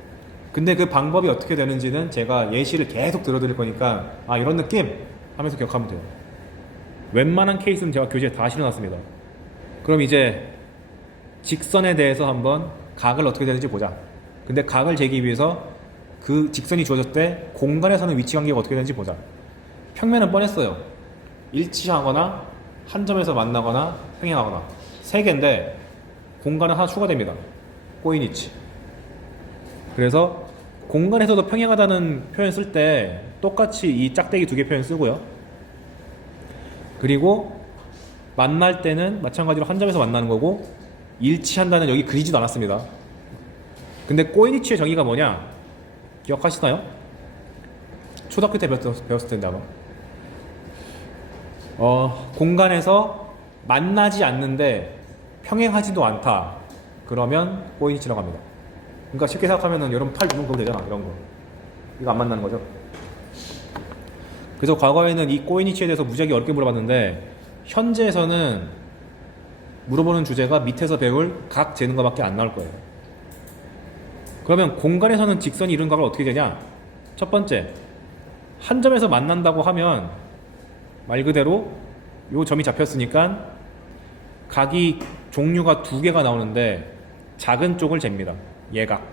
근데 그 방법이 어떻게 되는지는 제가 예시를 계속 들어드릴 거니까 아 이런 느낌 하면서 기억하면 돼요. 웬만한 케이스는 제가 교재에 다 실어놨습니다. 그럼 이제 직선에 대해서 한번 각을 어떻게 되는지 보자. 근데 각을 재기 위해서 그 직선이 주어졌을 때 공간에서는 위치 관계가 어떻게 되는지 보자. 평면은 뻔했어요. 일치하거나 한 점에서 만나거나 평행하거나 3개인데 공간은 하나 추가됩니다. 꼬이니치. 그래서 공간에서도 평행하다는 표현 쓸 때 똑같이 이 짝대기 2개 표현 쓰고요. 그리고 만날 때는 마찬가지로 한 점에서 만나는 거고, 일치한다는 여기 그리지도 않았습니다. 근데 꼬이니치의 정의가 뭐냐 기억하시나요? 초등학교 때 배웠을 텐데 아마 공간에서 만나지 않는데 평행하지도 않다 그러면 꼬이니치라고 합니다. 그러니까 쉽게 생각하면은 여러분 팔 두면 그거 되잖아. 이런 거 이거 안 만나는 거죠. 그래서 과거에는 이 꼬이니치에 대해서 무지하게 어렵게 물어봤는데 현재에서는 물어보는 주제가 밑에서 배울 각 재는 거밖에 안 나올 거예요. 그러면 공간에서는 직선이 이룬 각을 어떻게 되냐? 첫 번째, 한 점에서 만난다고 하면 말 그대로 요 점이 잡혔으니까 각이 종류가 2개가 나오는데 작은 쪽을 잽니다. 예각.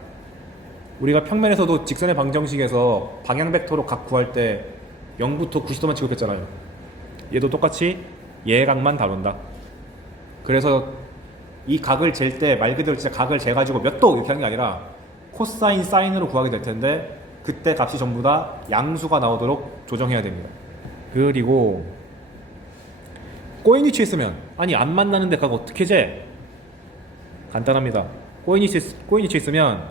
우리가 평면에서도 직선의 방정식에서 방향 벡터로 각 구할 때 0부터 90도만 취급했잖아요. 얘도 똑같이 예각만 다룬다. 그래서 이 각을 잴 때 말 그대로 진짜 각을 재가지고 몇 도 이렇게 하는 게 아니라 코사인, 사인으로 구하게 될 텐데 그때 값이 전부 다 양수가 나오도록 조정해야 됩니다. 그리고 꼬이니치 있으면 아니 안 만나는데 각 어떻게 재? 간단합니다. 꼬이니치 있으면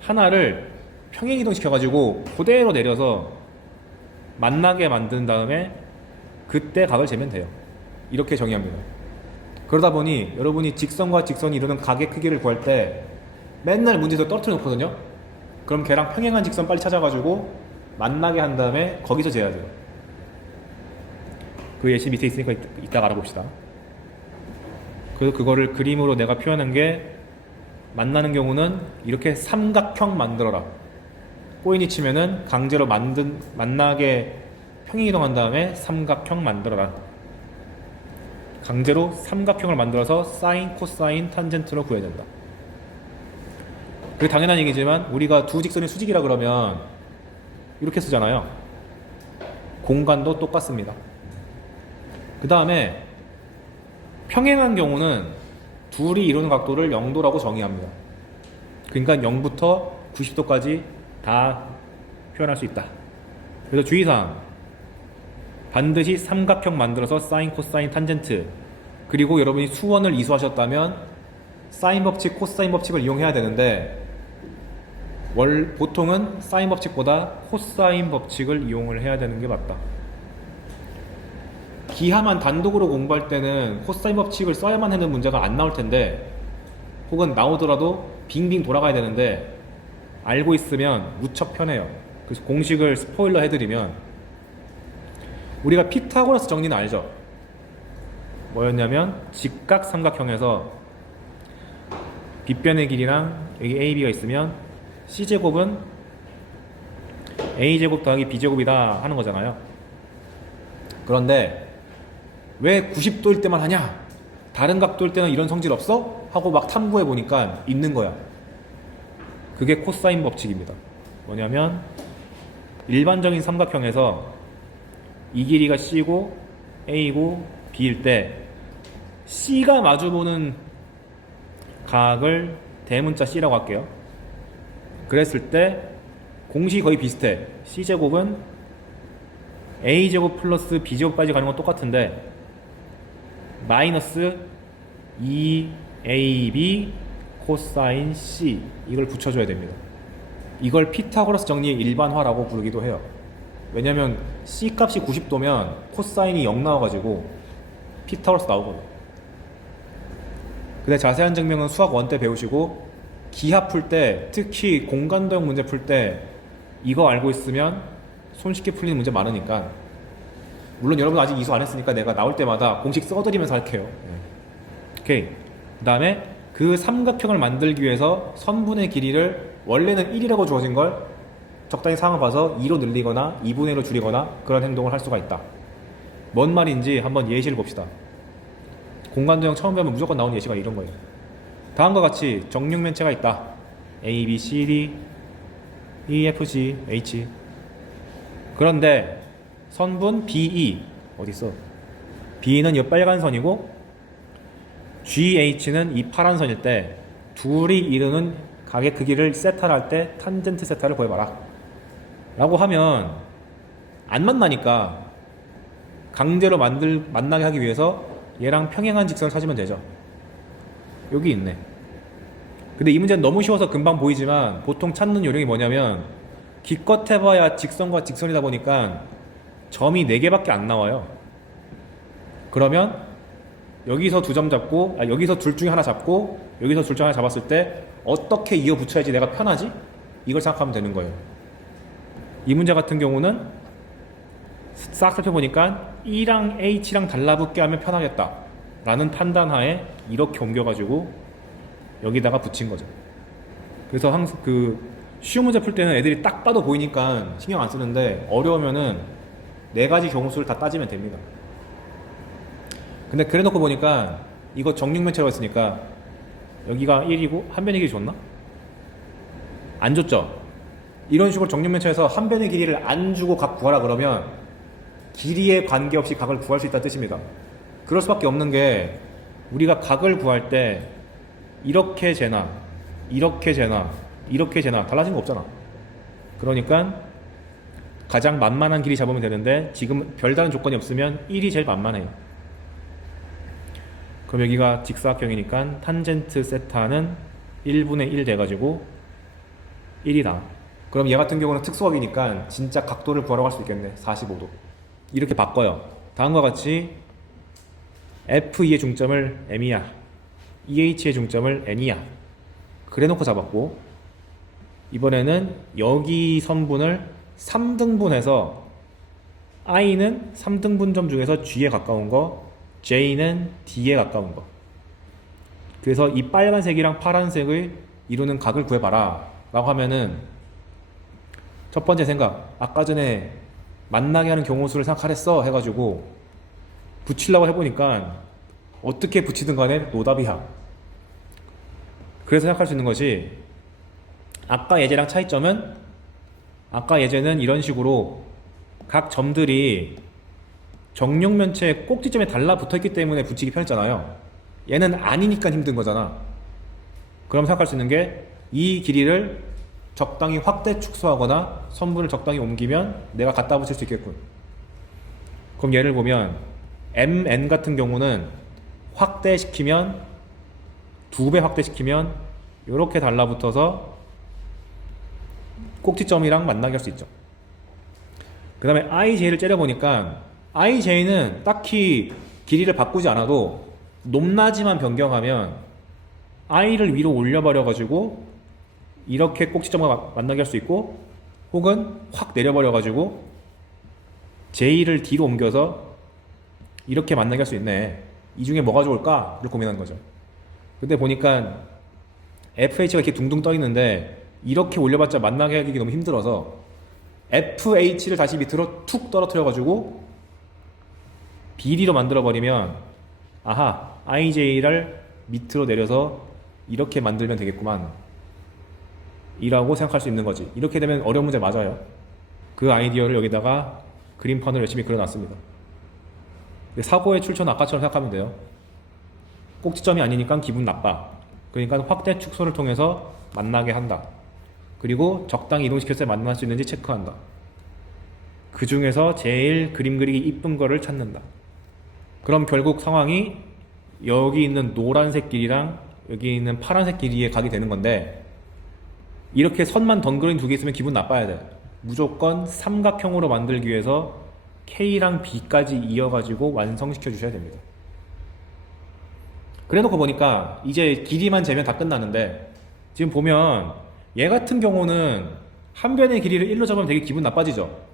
하나를 평행 이동시켜가지고 그대로 내려서 만나게 만든 다음에 그때 각을 재면 돼요. 이렇게 정의합니다. 그러다 보니 여러분이 직선과 직선이 이루는 각의 크기를 구할 때 맨날 문제에서 떨어뜨려 놓거든요. 그럼 걔랑 평행한 직선 빨리 찾아가지고 만나게 한 다음에 거기서 재야 돼요. 그 예시 밑에 있으니까 이따가 알아봅시다. 그래서 그거를 그림으로 내가 표현한 게 만나는 경우는 이렇게 삼각형 만들어라. 꼬이니치면은 강제로 만나게 평행 이동한 다음에 삼각형 만들어라. 강제로 삼각형을 만들어서 사인, 코사인, 탄젠트로 구해야 된다. 그게 당연한 얘기지만 우리가 두 직선의 수직이라 그러면 이렇게 쓰잖아요. 공간도 똑같습니다. 그 다음에 평행한 경우는 둘이 이루는 각도를 0도라고 정의합니다. 그러니까 0부터 90도까지 다 표현할 수 있다. 그래서 주의사항, 반드시 삼각형 만들어서 사인, 코사인, 탄젠트, 그리고 여러분이 수원을 이수하셨다면 사인 법칙, 코사인 법칙을 이용해야 되는데 보통은 사인 법칙보다 코사인 법칙을 이용을 해야 되는 게 맞다. 기하만 단독으로 공부할 때는 코사인 법칙을 써야만 하는 문제가 안 나올 텐데, 혹은 나오더라도 빙빙 돌아가야 되는데 알고 있으면 무척 편해요. 그래서 공식을 스포일러 해드리면, 우리가 피타고라스 정리는 알죠? 뭐였냐면 직각 삼각형에서 빗변의 길이랑 여기 AB가 있으면 C제곱은 A제곱 더하기 B제곱이다 하는 거잖아요. 그런데 왜 90도일 때만 하냐? 다른 각도일 때는 이런 성질 없어? 하고 막 탐구해 보니까 있는 거야. 그게 코사인 법칙입니다. 뭐냐면 일반적인 삼각형에서 이 길이가 C고 A고 B일 때 C가 마주보는 각을 대문자 C라고 할게요. 그랬을 때 공식이 거의 비슷해. C제곱은 A제곱 플러스 B제곱까지 가는 건 똑같은데 마이너스 2AB 코사인 C, 이걸 붙여줘야 됩니다. 이걸 피타고라스 정리의 일반화라고 부르기도 해요. 왜냐면 C 값이 90도면 코사인이 0 나와가지고 피타고라스 나오거든. 근데 자세한 증명은 수학 1 때 배우시고, 기하 풀 때, 특히 공간도형 문제 풀 때 이거 알고 있으면 손쉽게 풀리는 문제 많으니까, 물론 여러분 아직 이수 안 했으니까 내가 나올 때마다 공식 써드리면서 할게요. 오케이. 그 다음에 그 삼각형을 만들기 위해서 선분의 길이를 원래는 1이라고 주어진 걸 적당히 상황을 봐서 2로 늘리거나 2분의 1로 줄이거나 그런 행동을 할 수가 있다. 뭔 말인지 한번 예시를 봅시다. 공간도형 처음 배우면 무조건 나오는 예시가 이런 거예요. 다음과 같이 정육면체가 있다. A, B, C, D, E, F, G, H. 그런데 선분 BE 어디 있어? B는 이 빨간 선이고 GH는 이 파란 선일 때 둘이 이루는 각의 크기를 세타를 할 때 탄젠트 세타를 구해봐라 라고 하면 안 만나니까 강제로 만나게 하기 위해서 얘랑 평행한 직선을 찾으면 되죠. 여기 있네. 근데 이 문제는 너무 쉬워서 금방 보이지만 보통 찾는 요령이 뭐냐면 기껏 해봐야 직선과 직선이다 보니까 점이 4개밖에 안 나와요. 그러면 여기서 2점 잡고, 여기서 둘 중에 하나 잡고 여기서 둘 중에 하나 잡았을 때 어떻게 이어 붙여야지 내가 편하지? 이걸 생각하면 되는 거예요. 이 문제 같은 경우는 싹 살펴보니까 E랑 H랑 달라붙게 하면 편하겠다 라는 판단하에 이렇게 옮겨가지고 여기다가 붙인 거죠. 그래서 항상 쉬운 문제 풀 때는 애들이 딱 봐도 보이니까 신경 안 쓰는데, 어려우면은 4가지 경우수를 다 따지면 됩니다. 근데 그래 놓고 보니까 이거 정육면체라고 했으니까 여기가 1이고 한 변의 길이 줬나? 안 줬죠? 이런 식으로 정육면체에서 한 변의 길이를 안 주고 각 구하라 그러면 길이에 관계없이 각을 구할 수 있다는 뜻입니다. 그럴 수밖에 없는 게, 우리가 각을 구할 때 이렇게 재나 이렇게 재나 이렇게 재나 달라진 거 없잖아. 그러니까 가장 만만한 길이 잡으면 되는데 지금 별다른 조건이 없으면 1이 제일 만만해요. 그럼 여기가 직사각형이니까 탄젠트 세타는 1분의 1 돼가지고 1이다. 그럼 얘 같은 경우는 특수각이니까 진짜 각도를 구하라고 할 수 있겠네. 45도. 이렇게 바꿔요. 다음과 같이 F2의 중점을 M이야, EH의 중점을 N이야 그래 놓고 잡았고, 이번에는 여기 선분을 3등분해서 I는 3등분점 중에서 G에 가까운 거, J는 D에 가까운 거. 그래서 이 빨간색이랑 파란색을 이루는 각을 구해봐라 라고 하면은, 첫 번째 생각, 아까 전에 만나게 하는 경우수를 생각하랬어 해가지고 붙이려고 해보니까 어떻게 붙이든 간에 노답이야. 그래서 생각할 수 있는 것이, 아까 예제랑 차이점은, 아까 예제는 이런 식으로 각 점들이 정육면체 꼭지점에 달라붙어있기 때문에 붙이기 편했잖아요. 얘는 아니니까 힘든 거잖아. 그럼 생각할 수 있는 게, 이 길이를 적당히 확대 축소하거나 선분을 적당히 옮기면 내가 갖다 붙일 수 있겠군. 그럼 예를 보면 mn 같은 경우는 확대시키면 2배 확대시키면 이렇게 달라붙어서 꼭지점이랑 만나게 할 수 있죠. 그 다음에 ij를 째려보니까 ij는 딱히 길이를 바꾸지 않아도 높낮이만 변경하면 i를 위로 올려버려 가지고 이렇게 꼭지점을 만나게 할 수 있고, 혹은 확 내려버려 가지고 j를 뒤로 옮겨서 이렇게 만나게 할 수 있네. 이 중에 뭐가 좋을까를 고민한 거죠. 근데 보니까 fh가 이렇게 둥둥 떠 있는데 이렇게 올려봤자 만나게 하기 너무 힘들어서 fh를 다시 밑으로 툭 떨어뜨려 가지고 비리로 만들어 버리면, 아하, ij를 밑으로 내려서 이렇게 만들면 되겠구만 이라고 생각할 수 있는 거지. 이렇게 되면 어려운 문제 맞아요. 그 아이디어를 여기다가 그림판을 열심히 그려놨습니다. 사고의 출처는 아까처럼 생각하면 돼요. 꼭지점이 아니니까 기분 나빠. 그러니까 확대 축소를 통해서 만나게 한다. 그리고 적당히 이동시켰을 때 만날 수 있는지 체크한다. 그 중에서 제일 그림 그리기 이쁜 거를 찾는다. 그럼 결국 상황이 여기 있는 노란색 길이랑 여기 있는 파란색 길이에 가게 되는 건데, 이렇게 선만 덩그러니 두 개 있으면 기분 나빠야 돼. 무조건 삼각형으로 만들기 위해서 K랑 B까지 이어가지고 완성시켜 주셔야 됩니다. 그래 놓고 보니까 이제 길이만 재면 다 끝나는데, 지금 보면 얘 같은 경우는 한 변의 길이를 1로 잡으면 되게 기분 나빠지죠.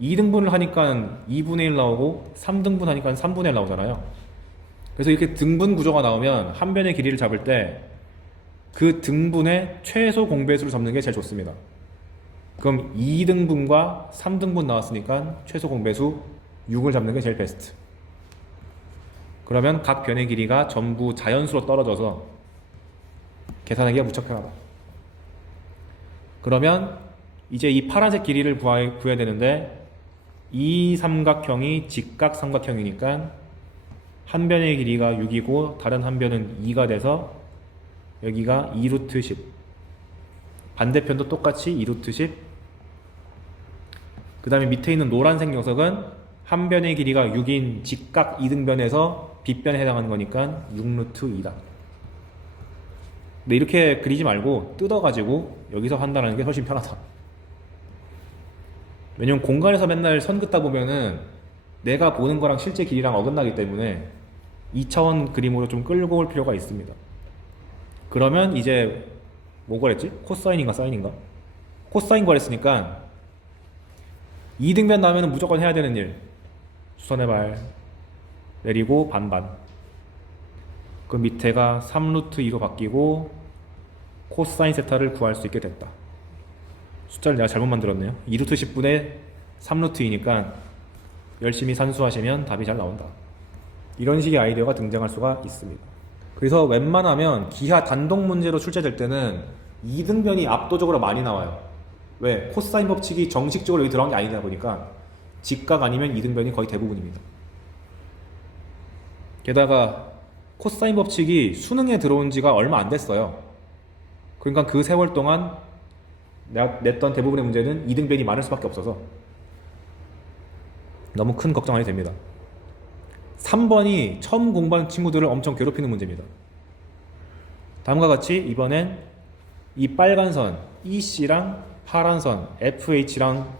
2등분을 하니까 2분의 1 나오고 3등분 하니까 3분의 1 나오잖아요. 그래서 이렇게 등분 구조가 나오면 한 변의 길이를 잡을 때 그 등분의 최소 공배수를 잡는 게 제일 좋습니다. 그럼 2등분과 3등분 나왔으니까 최소 공배수 6을 잡는 게 제일 베스트. 그러면 각 변의 길이가 전부 자연수로 떨어져서 계산하기가 무척 편하다. 그러면 이제 이 파란색 길이를 구해야 되는데, 이 삼각형이 직각 삼각형이니까 한 변의 길이가 6이고 다른 한 변은 2가 돼서 여기가 2루트 10, 반대편도 똑같이 2루트 10. 그 다음에 밑에 있는 노란색 녀석은 한 변의 길이가 6인 직각 2등변에서 빗변에 해당하는 거니까 6루트 2다. 근데 이렇게 그리지 말고 뜯어가지고 여기서 판단하는 게 훨씬 편하다. 왜냐면 공간에서 맨날 선 긋다 보면은 내가 보는 거랑 실제 길이랑 어긋나기 때문에 2차원 그림으로 좀 끌고 올 필요가 있습니다. 그러면 이제 뭐 그랬지? 코사인인가 사인인가? 코사인 거랬으니까 2등변 나오면 무조건 해야 되는 일, 수선의 발 내리고 반반. 그 밑에가 3루트 2로 바뀌고 코사인 세타를 구할 수 있게 됐다. 숫자를 내가 잘못 만들었네요. 2루트 10분의 3루트 2니까 열심히 산수하시면 답이 잘 나온다. 이런 식의 아이디어가 등장할 수가 있습니다. 그래서 웬만하면 기하 단독 문제로 출제될 때는 2등변이 압도적으로 많이 나와요. 왜? 코사인 법칙이 정식적으로 여기 들어간 게 아니다 보니까 직각 아니면 2등변이 거의 대부분입니다. 게다가 코사인 법칙이 수능에 들어온 지가 얼마 안 됐어요. 그러니까 그 세월 동안 내가 냈던 대부분의 문제는 2등변이 많을 수밖에 없어서 너무 큰 걱정 안 해도 됩니다. 3번이 처음 공부하는 친구들을 엄청 괴롭히는 문제입니다. 다음과 같이 이번엔 이 빨간 선 EC랑 파란 선 FH랑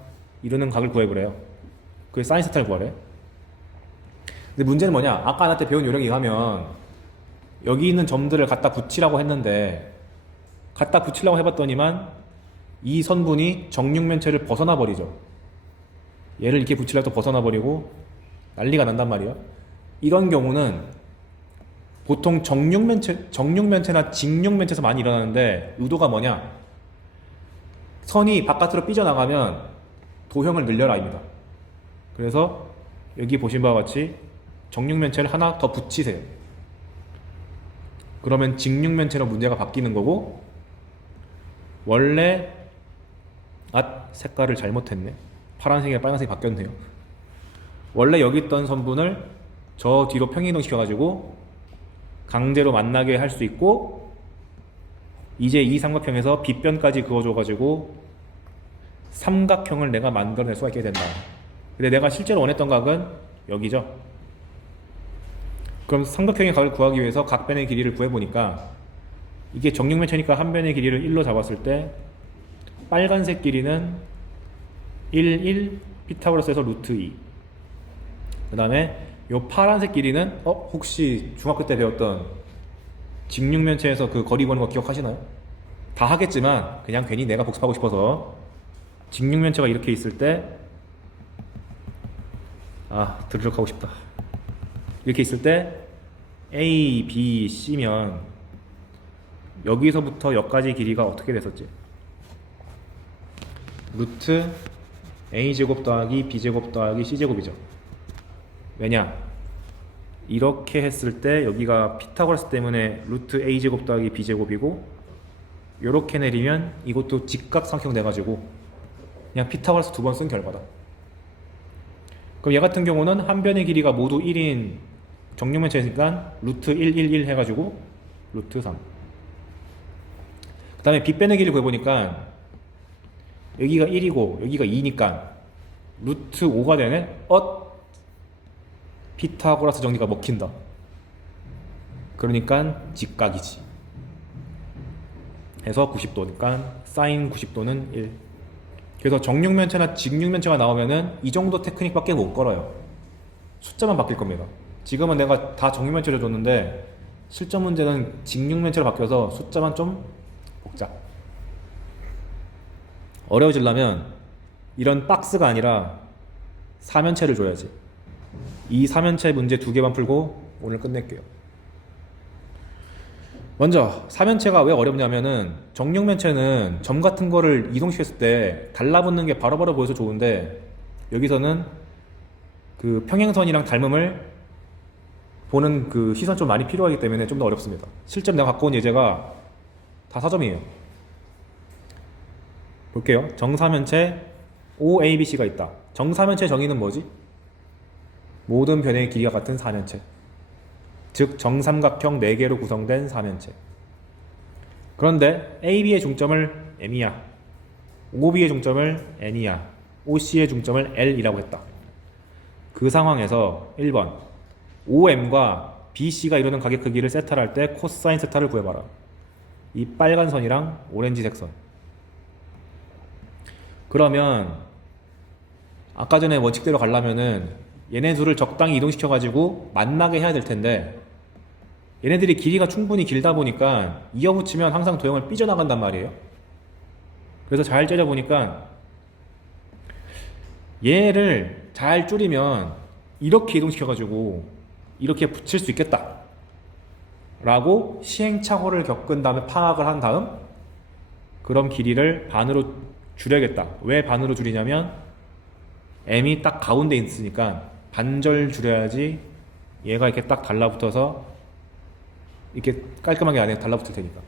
이루는 각을 구해보래요. 그 사인 세타를 구하래. 근데 문제는 뭐냐? 아까 나한테 배운 요령에 의하면 여기 있는 점들을 갖다 붙이라고 했는데, 갖다 붙이려고 해봤더니만 이 선분이 정육면체를 벗어나 버리죠. 얘를 이렇게 붙이려고 벗어나 버리고 난리가 난단 말이에요. 이런 경우는 보통 정육면체나 직육면체에서 많이 일어나는데, 의도가 뭐냐? 선이 바깥으로 삐져나가면 도형을 늘려라 입니다. 그래서 여기 보신 바와 같이 정육면체를 하나 더 붙이세요. 그러면 직육면체로 문제가 바뀌는 거고, 원래 색깔을 잘못했네. 파란색에 빨간색이 바뀌었네요. 원래 여기 있던 선분을 저 뒤로 평행이동 시켜가지고 강제로 만나게 할 수 있고, 이제 이 삼각형에서 빗변까지 그어줘가지고 삼각형을 내가 만들어낼 수가 있게 된다. 근데 내가 실제로 원했던 각은 여기죠. 그럼 삼각형의 각을 구하기 위해서 각 변의 길이를 구해보니까 이게 정육면체니까 한 변의 길이를 1로 잡았을 때 빨간색 길이는 1, 1, 피타고라스에서 루트 2. 그 다음에 요 파란색 길이는 혹시 중학교 때 배웠던 직육면체에서 그 거리 보는 거 기억하시나요? 다 하겠지만 그냥 괜히 내가 복습하고 싶어서 직육면체가 이렇게 있을 때 드르륵 하고 싶다. 이렇게 있을 때 A, B, C면 여기서부터 여기까지 길이가 어떻게 됐었지? 루트 A제곱 더하기 B제곱 더하기 C제곱이죠. 왜냐? 이렇게 했을 때 여기가 피타고라스 때문에 루트 A제곱 더하기 B제곱이고 요렇게 내리면 이것도 직각삼각형 돼가지고 그냥 피타고라스 두 번 쓴 결과다. 그럼 얘 같은 경우는 한 변의 길이가 모두 1인 정육면체니까 루트 1, 1, 1 해가지고 루트 3. 그 다음에 빗변의 길이 구해보니까 여기가 1이고 여기가 2니까 루트 5가 되네? 피타고라스 정리가 먹힌다. 그러니까 직각이지. 해서 90도니까 사인 90도는 1. 그래서 정육면체나 직육면체가 나오면은 이 정도 테크닉밖에 못 걸어요. 숫자만 바뀔 겁니다. 지금은 내가 다 정육면체를 줬는데 실전 문제는 직육면체로 바뀌어서 숫자만 좀 복잡. 어려워지려면 이런 박스가 아니라 사면체를 줘야지. 이 사면체 문제 2개만 풀고 오늘 끝낼게요. 먼저 사면체가 왜 어렵냐면은 정육면체는 점 같은 거를 이동시켰을 때 달라붙는 게 바로바로 보여서 좋은데 여기서는 그 평행선이랑 닮음을 보는 그 시선 좀 많이 필요하기 때문에 좀 더 어렵습니다. 실제로 내가 갖고 온 예제가 다 4점이에요. 볼게요. 정사면체 OABC가 있다. 정사면체 정의는 뭐지? 모든 변의 길이가 같은 사면체. 즉 정삼각형 4개로 구성된 사면체. 그런데 AB의 중점을 M이야, OB의 중점을 N이야, OC의 중점을 L이라고 했다. 그 상황에서 1번 OM과 BC가 이루는 각의 크기를 세타를 할 때 코사인 세타를 구해봐라. 이 빨간 선이랑 오렌지색 선. 그러면 아까 전에 원칙대로 가려면은 얘네 둘을 적당히 이동시켜가지고 만나게 해야 될 텐데 얘네들이 길이가 충분히 길다 보니까 이어붙이면 항상 도형을 삐져나간단 말이에요. 그래서 잘 째려보니까 얘를 잘 줄이면 이렇게 이동시켜가지고 이렇게 붙일 수 있겠다 라고 시행착오를 겪은 다음에 파악을 한 다음 그럼 길이를 반으로 줄여야겠다. 왜 반으로 줄이냐면 M이 딱 가운데 있으니까 반절 줄여야지 얘가 이렇게 딱 달라붙어서 이렇게 깔끔하게 안에 달라붙을 테니까.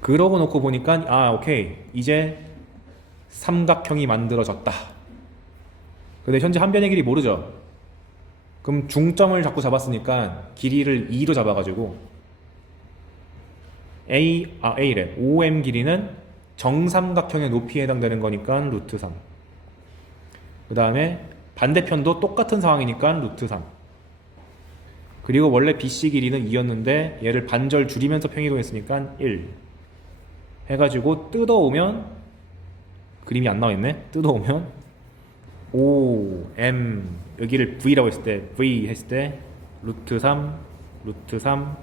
그러고 놓고 보니까 오케이, 이제 삼각형이 만들어졌다. 근데 현재 한 변의 길이 모르죠. 그럼 중점을 자꾸 잡았으니까 길이를 2로 잡아가지고 A래. OM 길이는 정삼각형의 높이에 해당되는 거니까 루트 3. 그 다음에 반대편도 똑같은 상황이니까 루트 3. 그리고 원래 BC 길이는 2였는데 얘를 반절 줄이면서 평이동했으니까 1 해가지고 뜯어오면 그림이 안 나와있네. 뜯어오면 O, M 여기를 V라고 했을 때 V 했을 때 루트 3, 루트 3,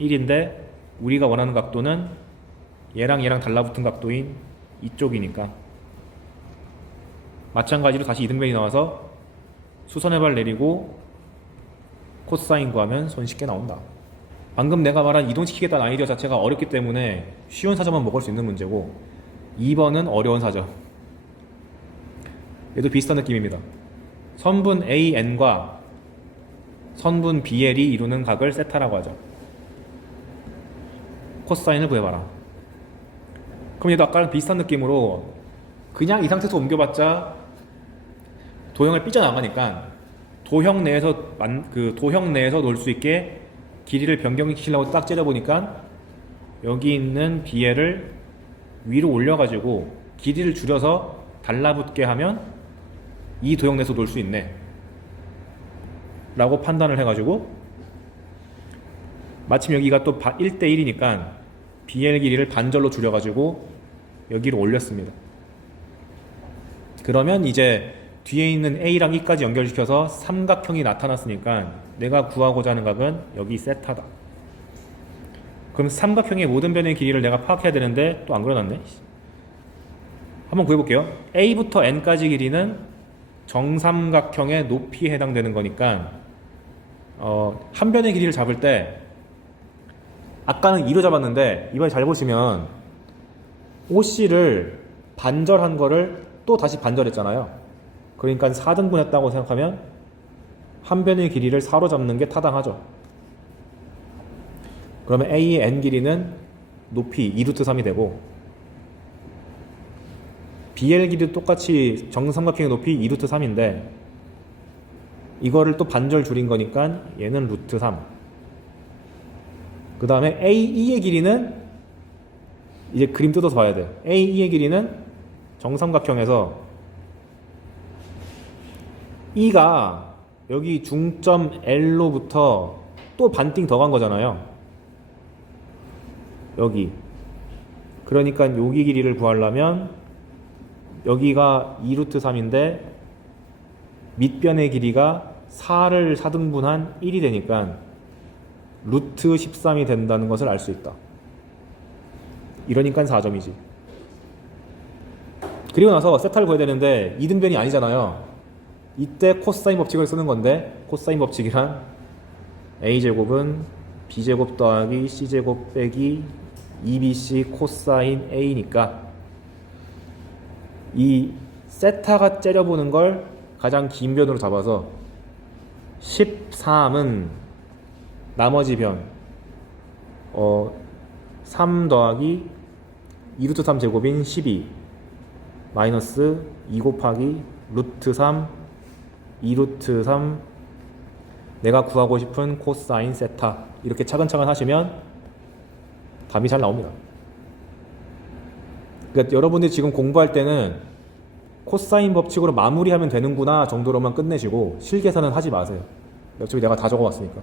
1인데 우리가 원하는 각도는 얘랑 얘랑 달라붙은 각도인 이쪽이니까 마찬가지로 다시 이등변이 나와서 수선의 발 내리고 코사인 구하면 손쉽게 나온다. 방금 내가 말한 이동시키겠다는 아이디어 자체가 어렵기 때문에 쉬운 4점만 먹을 수 있는 문제고 2번은 어려운 4점. 얘도 비슷한 느낌입니다. 선분 AN과 선분 BL이 이루는 각을 세타라고 하죠. 코사인을 구해봐라. 그럼 얘도 아까랑 비슷한 느낌으로 그냥 이 상태에서 옮겨봤자 도형을 삐져나가니까 도형 내에서 놓을 수 있게 길이를 변경시키려고 딱 째려보니까 여기 있는 BL을 위로 올려가지고 길이를 줄여서 달라붙게 하면 이 도형내에서 놀 수 있네 라고 판단을 해가지고 마침 여기가 또 1대1이니까 BL 길이를 반절로 줄여가지고 여기로 올렸습니다. 그러면 이제 뒤에 있는 A랑 E까지 연결시켜서 삼각형이 나타났으니까 내가 구하고자 하는 값은 여기 세타다. 그럼 삼각형의 모든 변의 길이를 내가 파악해야 되는데 또 안 그려놨네. 한번 구해볼게요. A부터 N까지 길이는 정삼각형의 높이에 해당되는 거니까 한 변의 길이를 잡을 때 아까는 2로 잡았는데 이번에 잘 보시면 OC를 반절한 거를 또 다시 반절했잖아요. 그러니까 4등분 했다고 생각하면 한 변의 길이를 4로 잡는 게 타당하죠. 그러면 A의 N 길이는 높이 2루트 3이 되고 BL 길이도 똑같이 정삼각형의 높이 2루트 3인데 이거를 또 반절 줄인 거니까 얘는 루트 3. 그 다음에 AE의 길이는 이제 그림 뜯어서 봐야 돼요. AE의 길이는 정삼각형에서 E가 여기 중점 L로부터 또 반띵 더 간 거잖아요. 여기. 그러니까 여기 길이를 구하려면 여기가 2루트 3인데 밑변의 길이가 4를 4등분한 1이 되니까 루트 13이 된다는 것을 알 수 있다. 이러니까 4점이지. 그리고 나서 세타를 구해야 되는데 2등변이 아니잖아요. 이때 코사인 법칙을 쓰는 건데 코사인 법칙이란 a제곱은 b제곱 더하기 c제곱 빼기 2bc 코사인 a니까 이 세타가 째려보는 걸 가장 긴 변으로 잡아서 13은 나머지 변 3 더하기 2루트 3 제곱인 12 마이너스 2 곱하기 루트 3 2루트 3 내가 구하고 싶은 코사인 세타 이렇게 차근차근 하시면 답이 잘 나옵니다. 그러니까 여러분들이 지금 공부할 때는 코사인 법칙으로 마무리하면 되는구나 정도로만 끝내시고 실계산은 하지 마세요. 어차피 내가 다 적어왔으니까.